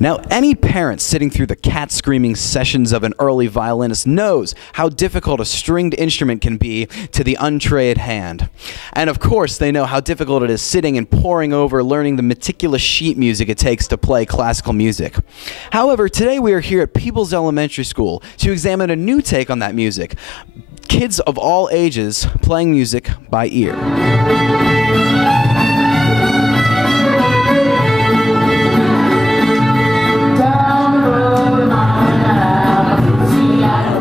Now, any parent sitting through the cat-screaming sessions of an early violinist knows how difficult a stringed instrument can be to the untrained hand. And of course, they know how difficult it is sitting and poring over learning the meticulous sheet music it takes to play classical music. However, today we are here at Peebles Elementary School to examine a new take on that music. Kids of all ages playing music by ear.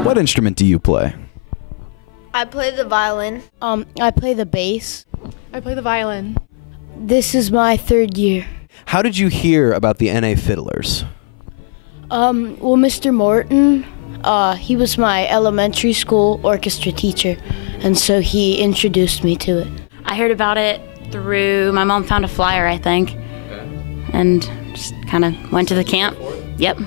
What instrument do you play? I play the violin. I play the bass. I play the violin. This is my 3rd year. How did you hear about the N.A.T.V fiddlers? Well, Mr. Morton, he was my elementary school orchestra teacher, and so he introduced me to it. I heard about it through, my mom found a flyer, I think, and just kind of went to the camp. Yep.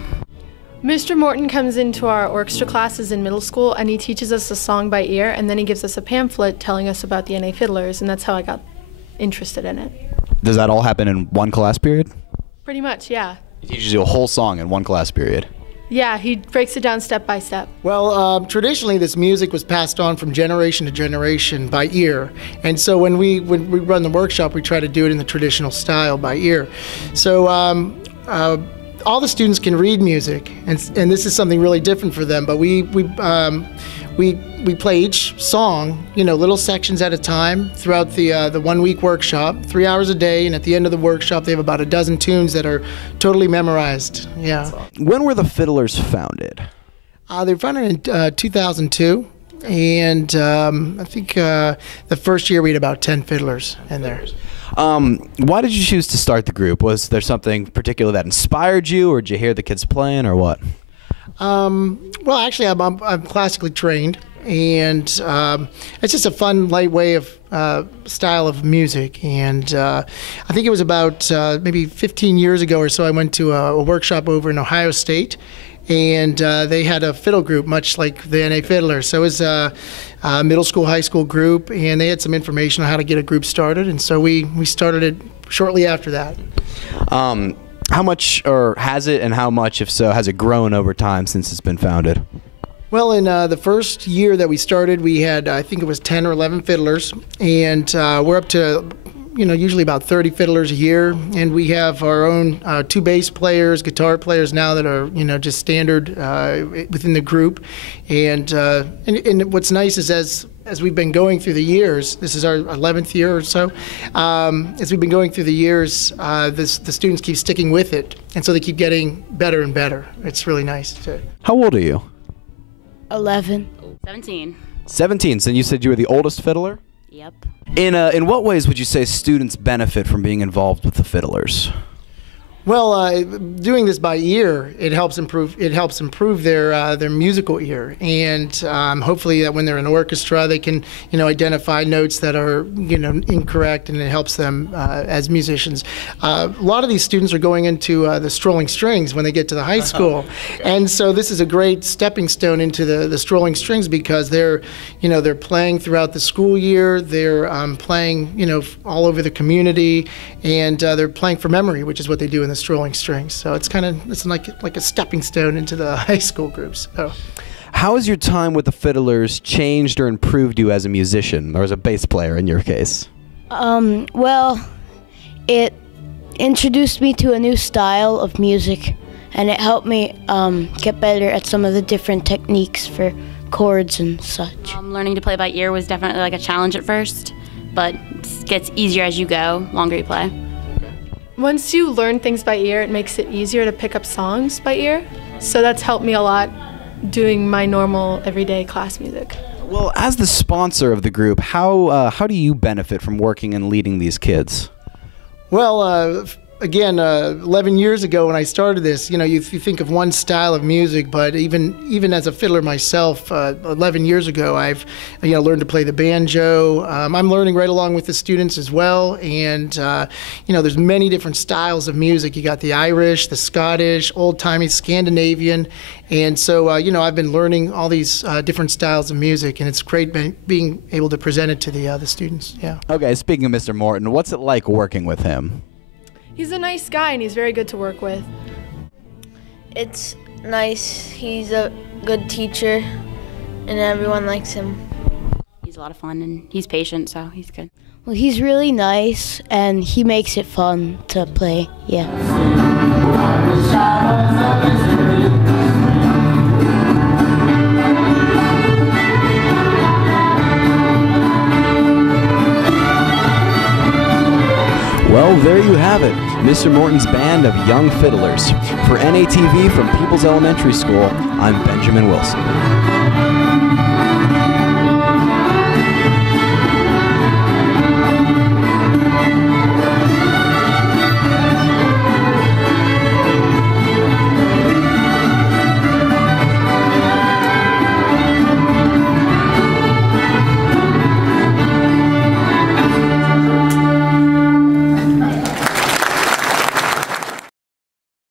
Mr. Morton comes into our orchestra classes in middle school, and he teaches us a song by ear, and then he gives us a pamphlet telling us about the N.A.T.V fiddlers, and that's how I got interested in it. Does that all happen in one class period? Pretty much, yeah. He teaches you a whole song in one class period. Yeah, he breaks it down step by step. Well, traditionally this music was passed on from generation to generation by ear, and so when we run the workshop, we try to do it in the traditional style by ear. So all the students can read music, and this is something really different for them. But we play each song, little sections at a time throughout the 1 week workshop, 3 hours a day, and at the end of the workshop, they have about a dozen tunes that are totally memorized. Yeah. When were the fiddlers founded? They were founded in 2002, and I think the first year we had about 10 fiddlers in there. Why did you choose to start the group? Was there something particular that inspired you, or did you hear the kids playing, or what? Well, actually, I'm classically trained, and it's just a fun, light way of style of music. And I think it was about maybe 15 years ago or so, I went to a workshop over in Ohio State, and they had a fiddle group, much like the N.A.T.V fiddlers. So it was a middle school, high school group, and they had some information on how to get a group started, and so we started it shortly after that. How much, or has it, and how much, if so, has it grown over time since it's been founded? Well, in the first year that we started, we had, I think it was 10 or 11 fiddlers, and we're up to, usually about 30 fiddlers a year, and we have our own 2 bass players, guitar players now that are, just standard within the group. And what's nice is as we've been going through the years, this is our 11th year or so, as we've been going through the years, the students keep sticking with it, and so they keep getting better and better. It's really nice. How old are you? 11. 17. 17, so you said you were the oldest fiddler? Yep. In what ways would you say students benefit from being involved with the fiddlers? Well, doing this by ear, it helps improve their musical ear, and hopefully that when they're in orchestra, they can identify notes that are incorrect, and it helps them as musicians. A lot of these students are going into the strolling strings when they get to the high school, okay. And so this is a great stepping stone into the strolling strings, because they're playing throughout the school year, they're playing all over the community, and they're playing for memory, which is what they do in the strolling strings. So it's like a stepping stone into the high school groups. So. How has your time with the fiddlers changed or improved you as a musician, or as a bass player in your case? Well, it introduced me to a new style of music, and it helped me get better at some of the different techniques for chords and such. Learning to play by ear was definitely like a challenge at first, but it gets easier as you go, longer you play. Once you learn things by ear, it makes it easier to pick up songs by ear. So that's helped me a lot doing my normal everyday class music. Well, as the sponsor of the group, how do you benefit from working and leading these kids? Well, again, 11 years ago when I started this, you think of one style of music, but even as a fiddler myself, 11 years ago, I've learned to play the banjo. I'm learning right along with the students as well, and there's many different styles of music. You got the Irish, the Scottish, old-timey Scandinavian, and so I've been learning all these different styles of music, and it's great being able to present it to the students. Yeah. Okay, speaking of Mr. Morton, what's it like working with him? He's a nice guy, and he's very good to work with. It's nice. He's a good teacher, and everyone likes him. He's a lot of fun, and he's patient, so he's good. Well, he's really nice, and he makes it fun to play. Yeah. Well, there you have it, Mr. Morton's band of young fiddlers. For N.A.T.V. from People's Elementary School, I'm Benjamin Wilson.